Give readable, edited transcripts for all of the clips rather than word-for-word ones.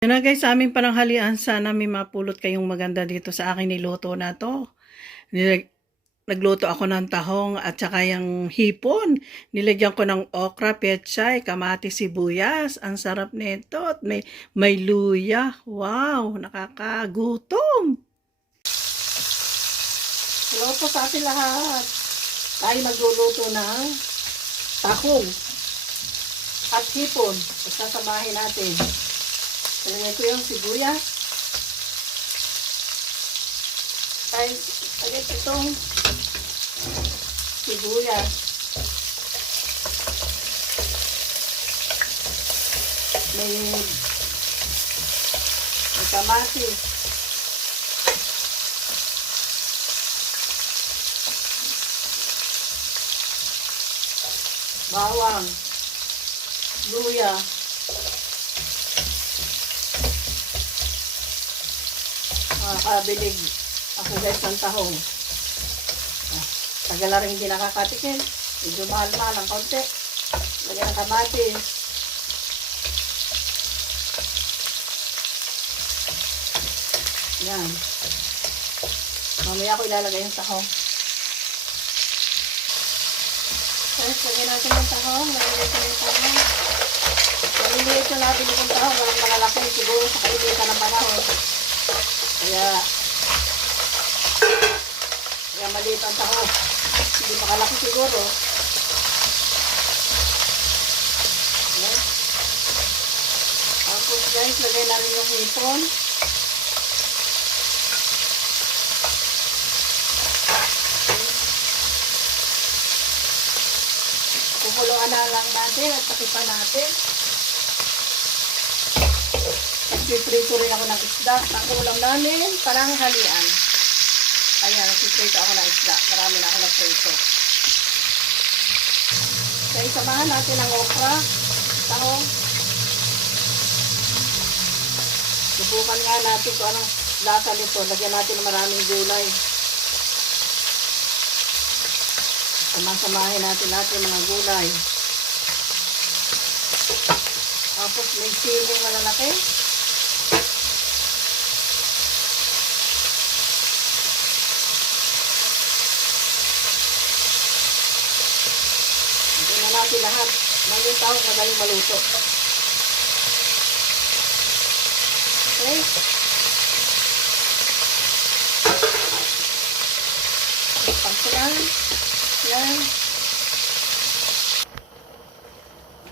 Yan na guys, sa aming pananghalian, sana may mapulot kayong maganda dito sa aking niluto na to. Nagluto ako ng tahong at saka yung hipon. Nilagyan ko ng okra, pechay, kamatis, sibuyas. Ang sarap nito at may luya. Wow, nakakagutom. Hello po sa ating lahat. Tayo nagluluto ng tahong at hipon. Sasamahin natin. Talagay ko yung sibuyas. Ay, agad itong sibuyas. May kamatis. Bawang. Luya. Makakabilig ako guys ng tahong. Tagal na rin hindi nakakatikin. Medyo mahal-mahal ang konti. Lagyan ng kamatis. Yan. Mamaya ako ilalagay yung tahong. Guys, lagyan natin yung tahong. Lagyan natin yung tahong. Maliliit yung nabili kong tahong. Walang malalaki. Siguro sa kailitan ng panahon. Kaya maliit ang tahong. Hindi makalaki siguro. Ayan. Tapos guys, lagay namin yung hipon. Kukuluan na lang natin at takipan natin. Nagpiprito rin ako ng isda. Ang ulam namin, parang halian. Ayan, nagpiprito ako ng isda. Marami na ako nagprito. Kaya samahan natin ang okra, tahong. Subukan nga natin kung anong lasa nito. Lagyan natin ng maraming gulay. Samahin natin mga gulay. Tapos may siling malalaki. Natin lahat. Ngayon tahong magaling maluto. Okay? Pagsalan. Yan.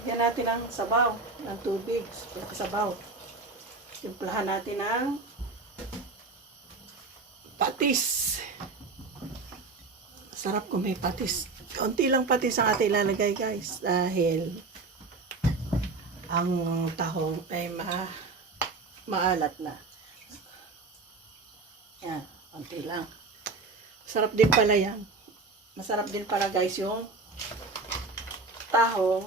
Yan natin ang sabaw. Ng tubig. Sabaw. Timplahan natin ang patis. Sarap kung may patis. Kaunti lang patis ang ating ilalagay guys dahil ang tahong ay maalat na. Yan, kaunti lang. Sarap din pala yan. Masarap din pala guys yung tahong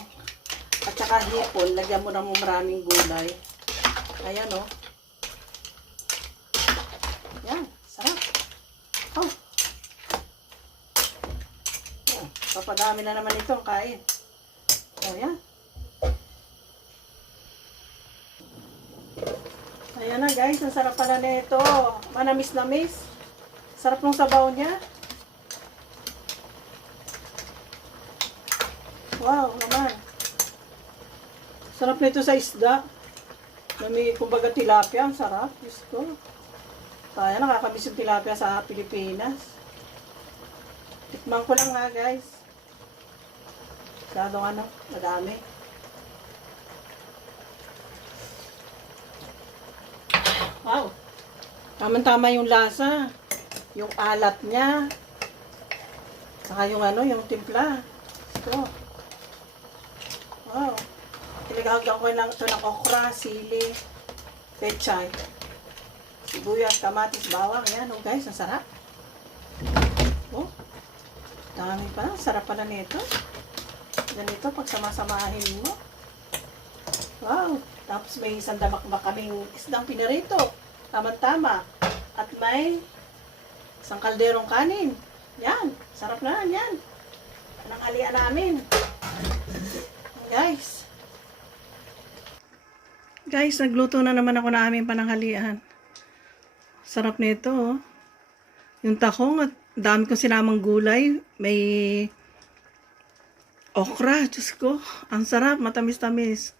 at saka hipon. Lagyan mo na mo maraming gulay. Ayan o. Yan, sarap. Oh. Papadami na naman ito ang kain. O, yan. Ayan na guys, ang sarap pala nito. Manamis-namis. Sarap ng sabaw niya. Wow, naman. Sarap nito sa isda. May kumbaga tilapia, ang sarap. Diyos ko. Kaya nakakamiss yung tilapia sa Pilipinas. Tikman ko lang ha guys. Masyadong madami. Wow. Tama-tama yung lasa. Yung alat niya. Saka yung yung timpla. Ito. Wow. Tinagagyan ko lang ito ng okra, sili, pechay, sibuyas, kamatis, bawang. Yan guys, ang sarap. Oh. Dami pa. Sarap pala nito. Ganito pag samasamahin mo. Wow. Tapos may isang damakbak kaming isdang pinarito. Tama-tama. At may isang kalderong kanin. Yan. Sarap na yan. Anong alian namin. Guys. Guys, nagluto na naman ako na aming pananghalian. Sarap nito, oh. Yung tahong at dami kong sinamang gulay. May okra, Diyos ko. Ang sarap, matamis-tamis.